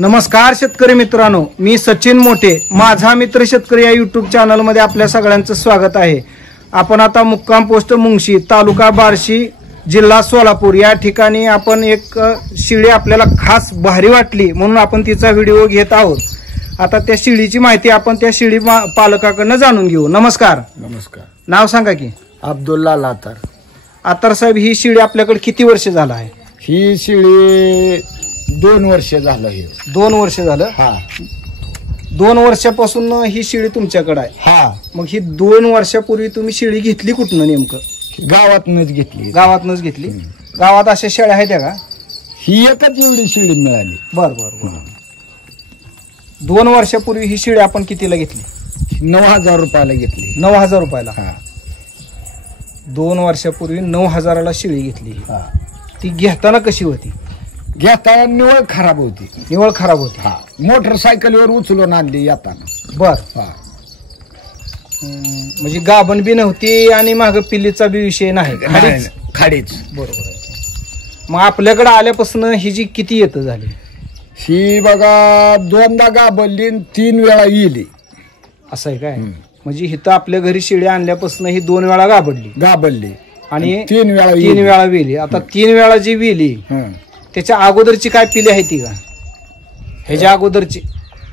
नमस्कार शेतकरी मित्रांनो, मी सचिन मोठे, माझा मित्र शेतकरी या युट्यूब चॅनल मध्ये आपल्या सगळ्यांचं स्वागत आहे। आपण आता मुक्काम पोस्ट मुंगशी, तालुका बार्शी, जिल्हा सोलापूर या ठिकाणी आपण एक शिळी आपल्याला खास भारी वाटली म्हणून आपण तिचा व्हिडिओ घेत आहोत। आता त्या शिळीची माहिती आपण त्या शिळी पालकाकडून जाणून घेऊ। नमस्कार। नमस्कार। नाव सांगा की? अब्दुल्ला लातार। आतार साहेब, ही शिळी आपल्याकडे किती वर्ष झालं आहे? ही शिळी 2 वर्ष झालं। हे 2 वर्ष झालं? हा। 2 वर्षापासून ही शिळी तुमच्याकडे आहे? हा। मग ही 2 वर्षापूर्वी तुम्ही शिळी घेतली कुठनं नेमकं? गावातनच घेतली। गावातनच घेतली? गावात अशा शेळ्या आहेत का? ही एकच एवढी शिळी मिळाली। बर बर बर। 2 वर्षापूर्वी ही शिळी आपण कितीला घेतली? 9000 रुपयाला घेतली। 9000 रुपयाला? हा। 2 वर्षापूर्वी 9000ला शिळी घेतली। हा। ती घेताना कशी होती? घेताना निवळ खराब होती। निवळ खराब होती? हा। मोटरसायकलवर उचलून आणली येताना। बर। हा। म्हणजे गाभण बी नव्हती आणि माग पिल्लीचा बी विषय नाही? खाडीच। बरोबर आहे। मग आपल्याकडे आल्यापासून ही जी किती येतं झाली? ही बघा 2दा गाभणली 3 वेळा येली। असं आहे काय? म्हणजे हिथं आपल्या घरी शिळी आणल्यापासून ही 2 वेळा गाभणली आणि 3 वेळा वेली। आता 3 वेळा जी वेली त्याच्या अगोदरची काय पिली आहे ती का? ह्याच्या अगोदरची?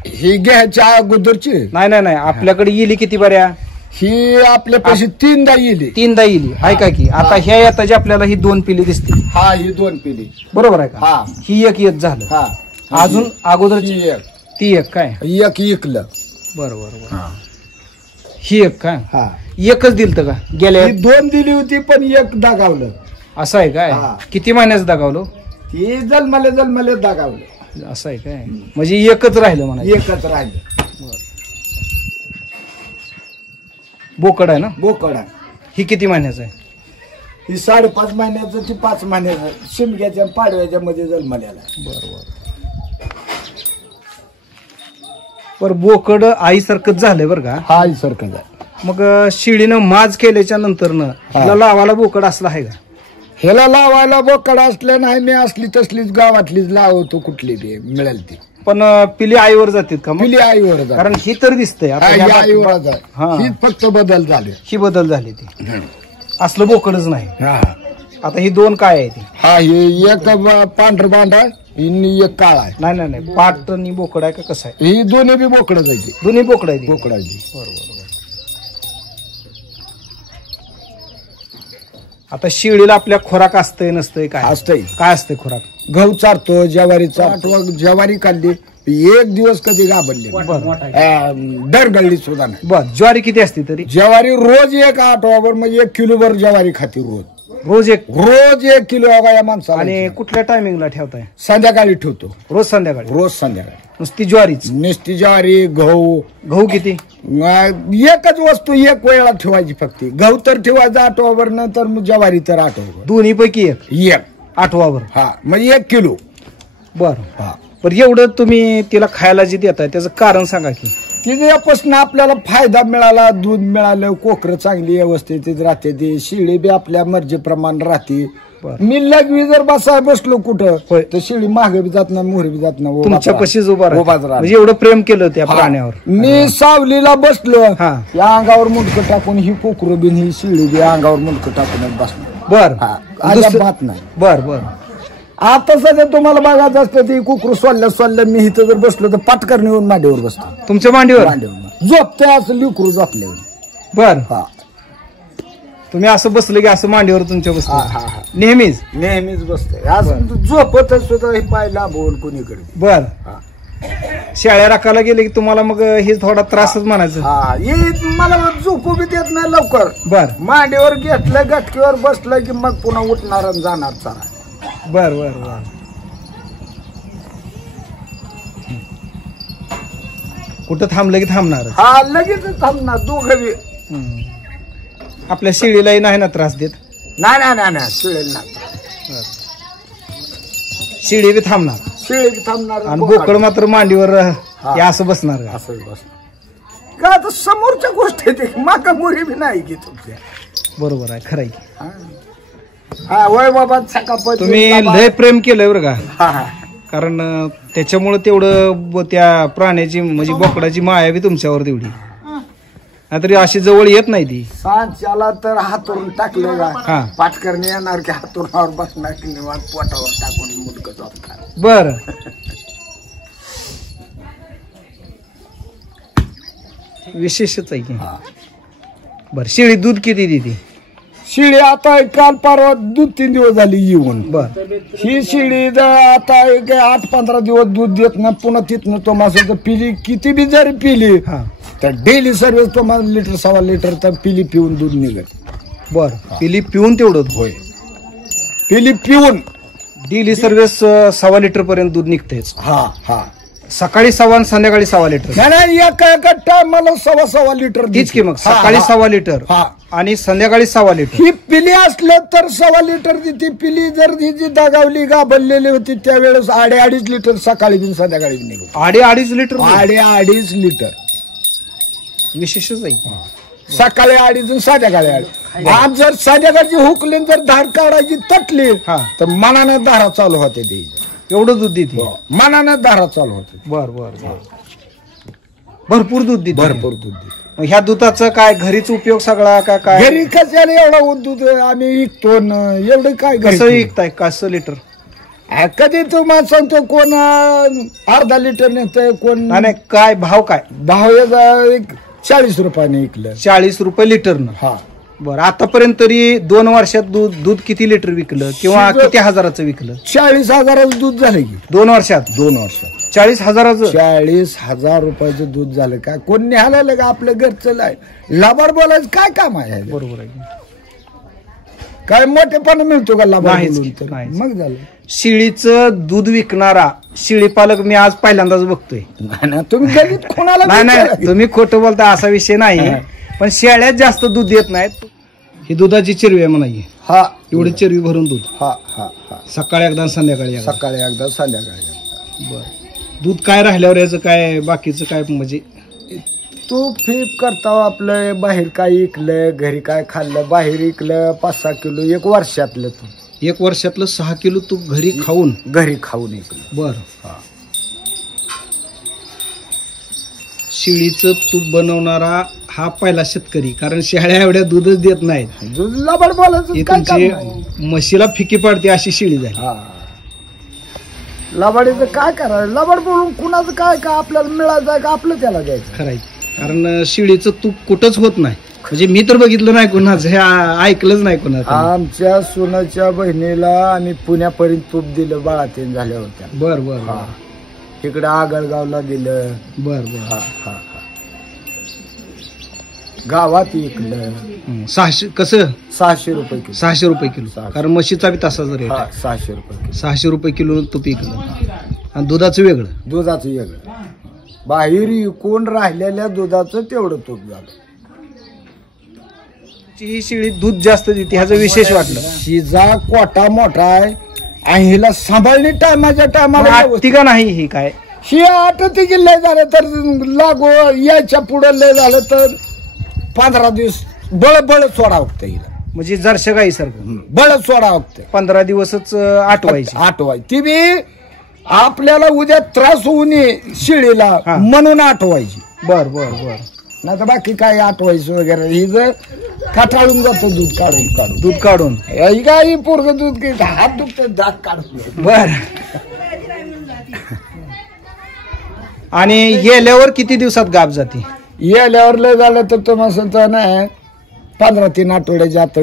ही घ्यायच्या अगोदरची? नाही नाही नाही, आपल्याकडे येली किती बऱ्या? ही आपल्या पैसे 3दा येली। 3दा येली आहे का की? आता ह्या येताची आपल्याला ही 2 पिली दिसते। हा, ही 2 पिली। बरोबर आहे का? हा। ही एक येत झालं। हा। अजून अगोदरची ती एक काय? एक इकलं। बरोबर। ही एक काय? हा। एकच दिलत का? गेल्या 2 दिली होती पण एक दागावलं। असं आहे काय? किती महिन्याचं दागावलं? ती जन्मले दागावलं। असं आहे काय? म्हणजे एकच राहिलं म्हणा? एकच राहिलं। बोकड आहे ना? बोकड आहे। ही किती महिन्याचं आहे? ही 5.5 महिन्याचं ती 5 महिन्याचं, शिमग्याच्या पाडव्याच्या मध्ये जन्मलेला। बरोबर। पर बोकड आईसारखंच झालंय बरं का? हा, आईसारखंच आहे। मग शिळीनं माज केल्याच्या नंतर लावाला बोकड असला आहे का? ह्याला लावायला बोकड असलं नाही, मी असली तसलीच गावातलीच लावतो, कुठली बी मिळेल ती। पण पिली आईवर जातात का? पिली आईवर जाते। कारण ही तर दिसतंय आईवर ही फक्त बदल झाले। ही बदल झाली ती, असलं बोकडच नाही। हा। आता ही 2 काय आहे ती? हा, ही एक पांढर बांधा आहे, एक काळा आहे। नाही नाही नाही, पाट आणि बोकड आहे का कसं आहे? ही दोन्ही बी बोकडं जायची। दोन्ही बोकड आहे? बोकडाची। बरोबर। आता शिळीला आपल्या खोराक असतंय नसतंय? काय असतंय? काय असतंय खोराक? गहू चारतो, ज्वारी चारतो। ज्वारी काढली, एक दिवस कधी गाभरली डरगळली सुद्धा नाही। बर। ज्वारी किती असते तरी? ज्वारी रोज एक आठवडाभर म्हणजे 1 किलोभर ज्वारी खाती रोज। रोज 1 किलो या माणसाला। आणि कुठल्या टायमिंगला ठेवताय? संध्याकाळी ठेवतो। रोज संध्याकाळी? रोज संध्याकाळी। नुसती ज्वारीच? नुसती ज्वारी, गहू किती? एकच वस्तू 1 वेळा ठेवायची फक्त। गहू तर ठेवायचा आठवडाभर, नंतर ज्वारी तर आठवडाभर? दोन्ही पैकी एक आठवडाभर? हा, म्हणजे 1 किलो। बर। हा। पण एवढं तुम्ही तिला खायला जे देताय त्याचं कारण सांगा की? तिच्यापासून आपल्याला फायदा मिळाला, दूध मिळालं, कोकरं चांगली व्यवस्थित राहते, ती शिळी बी आपल्या मर्जीप्रमाणे राहते। मी लगवी जर बसाय बसलो कुठं तर शिळी मागे बी जात नाही, मोहरी बी जात नाही, तुमच्या कशीच उभा म्हणजे एवढं प्रेम केलं त्या प्राण्यावर? मी सावलीला बसलो, या अंगावर मुंडकं टाकून ही कोकरू बिन ही शिळी बी अंगावर मुंडकं टाकून बसलो। बर। अजिबात नाही। बर बर। आता सध्या तुम्हाला बघायचं असतं ती कुकरू सोडल्या मी इथं जर बसलो तर पाटकर नेऊन मांडीवर बसतो। तुमच्या मांडीवर? झोपते असं लिकरू झोपल्यावर। बर। हा। तुम्ही असं बसलं की असं मांडीवर तुमच्या बसतो? नेहमीच बसते असं झोपत सुद्धा हे पाय लांबवून कोणीकडे। बर। शेळ्या राखायला गेले की तुम्हाला मग हे थोडा त्रासच म्हणायचं? मला झोपू बी देत नाही लवकर। बर। मांडीवर घेतलं, गटकीवर बसलं की मग पुन्हा उठणार आणि जाणार चारा। बर बर बर। कुठं थांबलं की थांबणार? हा, लगेच थांबणार दोघं बी। आपल्या शिळीलाही नाही ना त्रास देत? नाही, शिळेल नाही। शिळी बी थांबणार आणि बोकड मात्र मांडीवर असं बसणार? असं बसणार का? आता समोरच्या गोष्ट आहे, माका मुरी बी नाही की तुमच्या। बरोबर आहे, खरं आहे. हा, वय बाबा सकाळ तुम्ही लय प्रेम केलंय बरं का? कारण त्याच्यामुळे तेवढं त्या प्राण्याची म्हणजे बोकडाची माया बी तुमच्यावर तेवढी, नाहीतरी अशी जवळ येत नाही ती. सांच्याला तर हातरून टाकलं हा. का पाटकरणी येणार की हातूरावर बसणार की निवांत पोटावर टाकून मुडकं झोपणार. बर विशेषच आहे की. बर शेळी दूध किती देते? शिळी आता काल परवा 2-3 दिवस झाली येऊन. बर ही शिळी आता 8-15 दिवस दूध देत ना, पुन्हा तिथनं तो मासा पिली किती बी जरी पिली हा तर डेली सर्व्हिस तो मास लिटर 1.25 लिटर तर पिली पिऊन दूध निघत. बर पिली पिऊन तेवढं होय, पिली पिऊन डेली सर्व्हिस 1.25 लिटर पर्यंत दूध निघतेच. हा हा सकाळी 1.25 आणि संध्याकाळी 1.25 लिटर. नाही एका टायमाला 1.25 लिटर तीच की मग सकाळी 1.25 लिटर हा आणि संध्याकाळी 1.25 लिटर. ही पिली असलं तर 1.25 लिटर देते. पिली जर जी दगावली गाभरलेली होती त्यावेळेस 2.5 लिटर सकाळी बी संध्याकाळी बी निघत. 2.5 लिटर 2.5 लिटर विशेषच आहे. सकाळी 2.5 आणि संध्याकाळी 2.5. आज जर संध्याकाळची हुकली जर धार काढायची तटली हा. तर मनानं धारा चालू होते ते. एवढं दूध देते. मनानं धारा चालू होते. बर बर बर भरपूर दूध देते. भरपूर दूध देते. मग ह्या दुधाचा काय घरीच उपयोग सगळा का काय? घरी कशाला एवढा दूध आम्ही विकतो न, एवढं काय कसं घरी विकताय? कसं लिटर? कधी तुम्हाला सांगतो कोण 1/2 लिटर नेतंय, कोण नाही काय भाव काय? भाव 40 रुपयाने विकलं. 40 रुपये लिटरनं. हा बरं आतापर्यंत तरी 2 वर्षात दूध किती लिटर विकलं किंवा किती हजाराचं विकलं? 40,000 दूध झालं की 2 वर्षात. 2 वर्षात 40,000. 40,000 रुपयाचं दूध झालं. काय कोण निघालं का आपलं घरचं लाय लाभार बोलायचं काय काम आहे? बरोबर आहे. काय मोठेपणा मिळतो का लाभार नाहीच बोलून की, तर? नाहीच. मग झालं. शिळीचं दूध विकणारा शिळी पालक मी आज पहिल्यांदाच बघतोय. नाही ना, तुम्ही गरीब कोणाला नाही नाही विचारा. तुम्ही खोटं बोलता असा विषय नाही, पण शेळ्यात जास्त दूध देत नाहीत. ही दुधाची चिरवी आहे म्हणाई. हा एवढी चिरवी भरून दूध हा हा हा सकाळी एकदा आणि संध्याकाळी एकदा. सकाळी एकदा संध्याकाळी एकदा. बर दूध काय राहिल्यावर याचं काय बाकीचं काय म्हणजे? तूप फीप करता आपलं बाहेर काय इकलं, घरी काय खाल्लं, बाहेर इकलं 5-6 किलो 1 वर्षातलं तूप. 1 वर्षातलं 6 किलो तूप घरी खाऊन. घरी खाऊन इकलं. बर हा. शिळीचं तूप बनवणारा हा पहिला शेतकरी, कारण शेळ्या एवढ्या दूधच देत नाहीत. दूध लाबाड बोलायचं ही काय काम तुमची नाही. म्हशीला फिकी पडते अशी शिळी झाली. हा लाबाडीचं काय करायचं? लाबाड बोलून कुणाचं काय का आपल्याला मिळायचं का आपलं त्याला द्यायचं. खराय, कारण शिळीचं तूप कुठंच होत नाही. म्हणजे मी तर बघितलं नाही कोणाचं, हे ऐकलंच नाही कोणाचं. आमच्या सुनाच्या बहिणीला आम्ही पुण्यापर्यंत तूप दिलं, बाळातीन झाल्या होत्या. बर बर हा तिकडं आगळगावला दिलं. बर बर. हा हा हा गावात विकलं. 600 कसं? 600 रुपये किलो. 600 रुपये किलो. 600. कारण म्हशीचा बी तसाच रेट हा आहे. 600 रुपये किलो. 600 रुपये किलो तूप विकलं आणि दुधाचं वेगळं. दुधाचं वेगळं. बाहेर विकून राहिलेल्या दुधाचं तेवढं तूप झालं. ही शिळी दूध जास्त देते ह्याचं विशेष वाटलं. शिजा कोटा मोठा आहे आणि हिला सांभाळणी टायमाच्या टायमाला ती का नाही ही काय? ही आटती की लय झालं तर लागो यायच्या पुढं लय झालं तर 15 दिवस बळ सोडा लागतं हिला. म्हणजे जरशा गाई सारखं बळ सोडा लागतं. 15 दिवसच आठवायची. आठवाय ती बी आपल्याला उद्या त्रास होऊ नये शिळीला हा. म्हणून आठवायची. बर बर बर. नाही तर बाकी काय आठवायचं वगैरे. ही जर कठाळून जातो दूध काढून काढून. दूध काढून. ही काय पोरग दूध घेत हात दुखत दात काढून. बर. आणि गेल्यावर किती दिवसात गाब जाते? याल्यावर लय झालं तर तुम्हाला नाही 15-3 आठवड्याच्या आत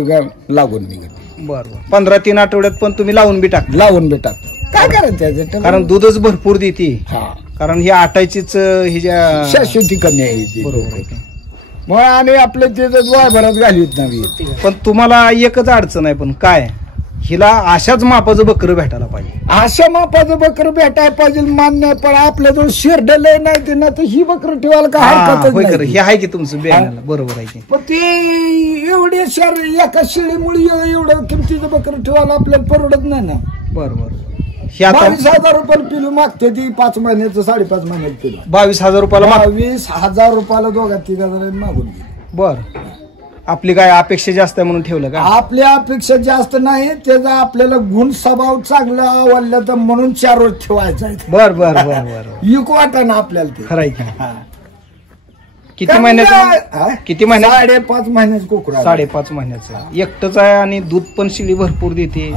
लागून निघत. बर बर. 15-3 आठवड्यात पण तुम्ही लावून बी टाक. लावून बेटा काय करायचं त्याचं? कारण दूधच भरपूर देते. हा कारण ही आटायचीच ही ज्या शाश्वती कमी आहे ती. बरोबर आहे. मग आणि आपलं त्याचं वायभरात घालीत नाही. पण तुम्हाला एकच अडचण आहे, पण काय हिला अशाच मापाचं बकरं भेटायला पाहिजे. अशा मापाचं बकरं भेटायला पाहिजे मान्य आहे, पण आपल्याजवळ शेरडल नाही ते ना तर ही बकरं ठेवायला काय हरकतच होय खरं. नाही. हे आहे की तुमचं बियाण्याला. बरोबर आहे की. पण ते एवढे शहर एका शिळीमुळे एवढं किमतीचं बकरं ठेवायला आपल्याला परवडत नाही ना. बरोबर. हे आता 22,000 रुपयाला पिलू मागते ती 5 महिन्याचं 5.5 महिन्यात पिलू. 22,000 रुपयाला माग. 22,000 रुपयाला दोघा 3,000 मागून गेली. बर. आपली काय अपेक्षा जास्त आहे म्हणून ठेवलं का? आपल्या अपेक्षा जास्त नाही, त्याचा आपल्याला गुण स्वभाव चांगला आवडला तर म्हणून 4 रोज ठेवायचा आहे. बर बर बर बर इको वाटा ना आपल्याला ते. खरंय की. किती महिन्याचं? किती महिन्यात? 5.5 महिन्याचं कोकरा. 5.5 महिन्याचं एकटंच आहे आणि दूध पण शिळी भरपूर देते.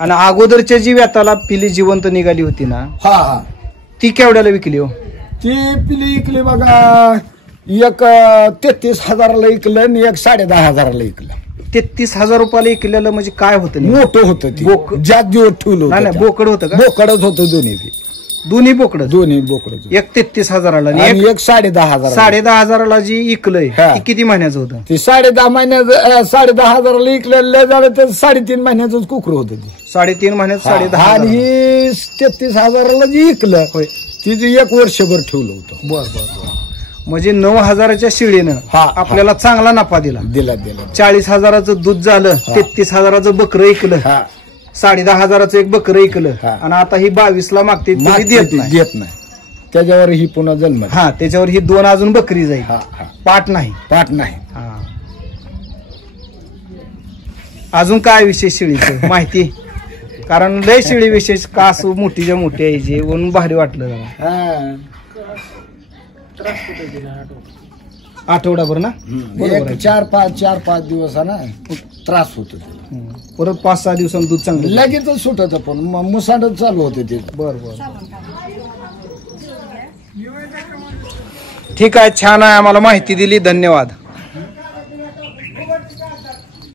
आणि अगोदरच्या जी व्यताला पिली जिवंत निघाली होती ना, हा ती केवढ्याला विकली हो? ती पिली इकली बघा, एक 33,000ला इकलं आणि एक 10,500ला इकलं. 33,000 रुपयाला इकलेलं म्हणजे काय होतं? मोठं होतं ते, जात दिवस ठेवलं नाही होतं. बोकड होतं का? बोकडच होतं दोन्ही बी. दोन्ही बोकड? दोन्ही बोकड. एक 33,000ला आणि आणि एक 10,500. 10,500ला जी इकलंय ती किती महिन्याचं होतं? ते 10.5 महिन्याचं 10,500ला इकलं झालं तर 3.5 महिन्याचंच कुकर होतं ते. 3.5 महिन्यात 10,500. आणि 33,000ला जी इकलं तिचं 1 वर्षभर ठेवलं होतं. बर बर. म्हणजे 9,000च्या शिळीनं आपल्याला चांगला नफा दिला. 40,000चं दूध झालं, 33,000चं बकरं इकलं, 10,500चं एक बकरं इकलं आणि आता ही 22ला मागते, देत नाही. त्याच्यावर ही पुन्हा जन्म. हा, त्याच्यावर ही 2 अजून बकरी जाईल. पाठ नाही. अजून काय विशेष शेळीचं माहिती? कारण लय शेळी विशेष कास मोठीच्या मोठी यायची म्हणून भारी वाटलं जरा. आठवडाभर ना? 4-5 दिवस ना त्रास होतो. परत 5-6 दिवसांनी दूध चांगलं लगेच सुटत, पण मुसाडच चालू होते ते. बर बर. ठीक आहे, छान आहे, आम्हाला माहिती दिली, धन्यवाद.